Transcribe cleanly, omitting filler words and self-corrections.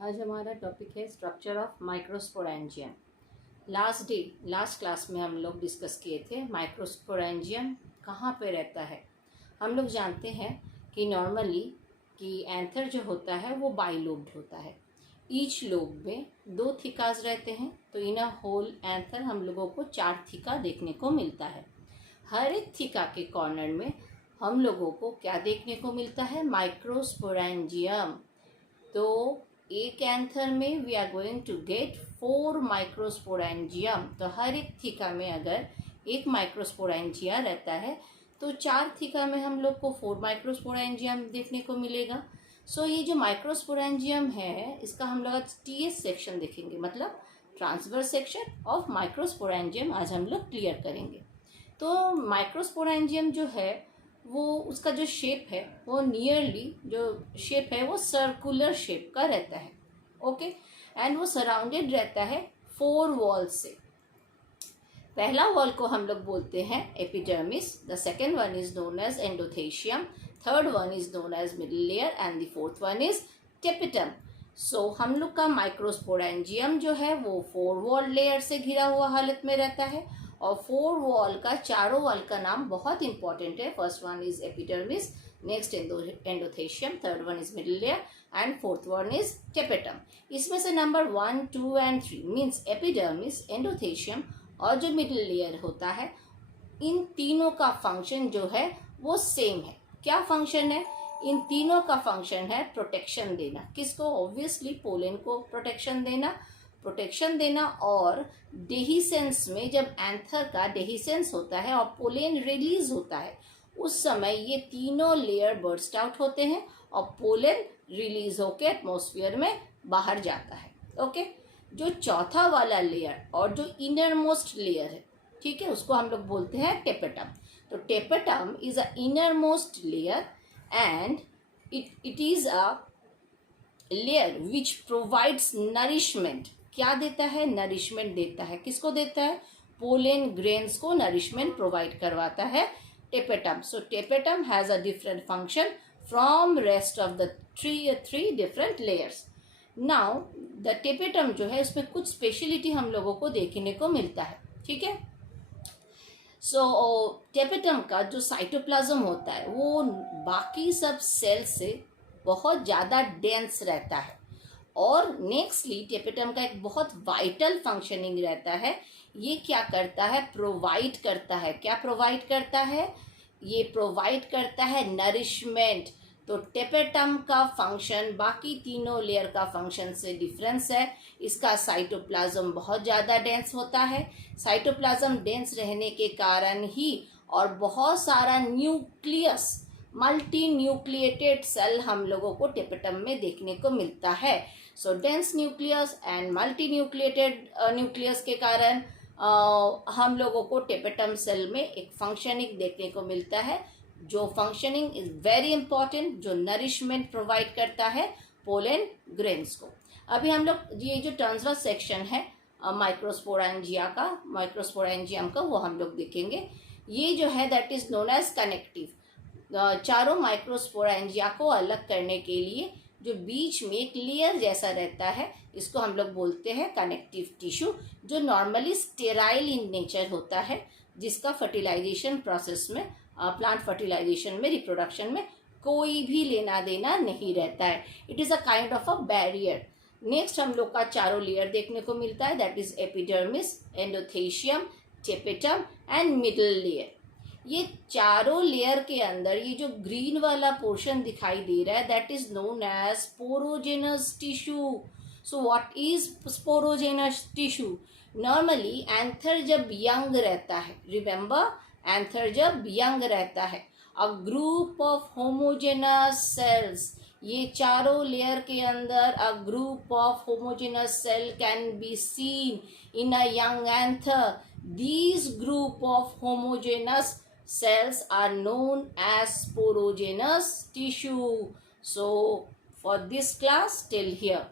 आज हमारा टॉपिक है structure of microsporangium. Last class में हम लोग डिस्कस किए थे माइक्रोस्पोरेंजियम कहाँ पे रहता है। हम लोग जानते हैं कि नॉर्मली कि एंथर जो होता है वो बाइलोब्ड होता है। ईच लोब में 2 थिकाज रहते हैं, तो इन अ होल एंथर हम लोगों को 4 थिका देखने को मिलता है। हर एक थिका के कॉर्नर में हम लोगों को क्या देखने को मिलता है? माइक्रोस्पोरेंजियम। तो एक एंथर में we are going to get 4 microsporangium. तो हर एक थीका में अगर एक माइक्रोस्पोरेंजिया रहता है तो 4 थीका में हम लोग को 4 माइक्रोस्पोरेंजियम देखने को मिलेगा। सो ये जो माइक्रोस्पोरेंजियम है इसका हम लोग आज टीएस सेक्शन देखेंगे, मतलब ट्रांसवर्स सेक्शन ऑफ माइक्रोस्पोरेंजियम आज हम लोग क्लियर करेंगे। तो माइक्रोस्पोरेंजियम जो है वो उसका जो शेप है वो नियरली जो शेप है वो सर्कुलर शेप का रहता है। ओके, एंड वो सराउंडेड रहता है 4 वॉल से। पहला वॉल को हम लोग बोलते हैं epidermis, the second one is known as endothecium, third one is known as middle layer and the fourth one is tapetum. So हम लोग का माइक्रोस्पोरेंजियम जो है वो 4 वॉल लेयर से घिरा हुआ हालत में रहता है और 4 वॉल का चारों वॉल का नाम बहुत इंपॉर्टेंट है। First one is epidermis, next endothecium, third one is middle layer and fourth one is tapetum. इसमें से number 1, 2 and 3 means epidermis, endothecium और जो मिडिल लेयर होता है, इन तीनों का फंक्शन जो है वो सेम है। क्या फंक्शन है? इन तीनों का फंक्शन है प्रोटेक्शन देना। किसको? ऑब्वियसली पोलन को प्रोटेक्शन देना और डेहिसेंस में जब एंथर का डेहिसेंस होता है और पोलन रिलीज होता है उस समय ये तीनों लेयर बर्स्ट आउट होते हैं और पोलन रिलीज होकर एटमॉस्फेयर में बाहर जाता है। ओके, जो चौथा वाला लेयर और जो इनर मोस्ट लेयर है, ठीक है, उसको हम लोग बोलते हैं टेपेटम। तो tapetum is a inner most layer and it is a layer which provides nourishment. क्या देता है? नरिशमेंट देता है। किसको देता है? पोलन ग्रेन्स को नरिशमेंट प्रोवाइड करवाता है tapetum. So tapetum has a different function from rest of the three different layers. Now the tapetum जो है उसमें कुछ स्पेशलिटी हम लोगों को देखने को मिलता है, ठीक है। सो टेपेटम का जो साइटोप्लाज्म होता है वो बाकी सब सेल से बहुत ज़्यादा डेंस रहता है और नेक्स्टली टेपेटम का एक बहुत वाइटल फंक्शनिंग रहता है। ये क्या करता है? प्रोवाइड करता है। क्या प्रोवाइड करता है? ये प्रोवाइड करता है नरिशमेंट। तो टेपेटम का फंक्शन बाकी तीनों लेयर का फंक्शन से डिफरेंस है। इसका साइटोप्लाज्म बहुत ज़्यादा डेंस होता है। साइटोप्लाज्म डेंस रहने के कारण ही और बहुत सारा न्यूक्लियस, मल्टी न्यूक्लिएटेड सेल हम लोगों को टेपेटम में देखने को मिलता है। So dense nucleus and multinucleated nucleus के कारण हम लोगों को टेपेटम सेल में एक फंक्शनिंग देखने को मिलता है, जो फंक्शनिंग इज वेरी इंपॉर्टेंट, जो नरिशमेंट प्रोवाइड करता है पोलन ग्रेन्स को। अभी हम लोग ये जो ट्रांसवर्स सेक्शन है माइक्रोस्पोरेंजियम का वो हम लोग देखेंगे। ये जो है that is known as connective. चारों माइक्रोस्पोरेंजिया को अलग करने के लिए जो बीच में एक लेयर जैसा रहता है इसको हम लोग बोलते हैं कनेक्टिव टिश्यू, जो नॉर्मली स्टेराइल इन नेचर होता है, जिसका फर्टिलाइजेशन प्रोसेस में, प्लांट फर्टिलाइजेशन में, रिप्रोडक्शन में कोई भी लेना देना नहीं रहता है। It is a kind of a barrier. Next हम लोग का चारों लेयर देखने को मिलता है, that is epidermis, endothecium, tapetum and middle layer. ये चारों लेयर के अंदर ये जो ग्रीन वाला पोर्शन दिखाई दे रहा है that is known as sporogenous tissue. So what is sporogenous tissue? Normally anther जब यंग रहता है, रिमेंबर एंथर जब यंग रहता है, a group of homogenous cells, ये चारों लेयर के अंदर a group of homogenous cell can be seen in a young anther. These group of homogeneous cells are known as sporogenous tissue. So for this class till here.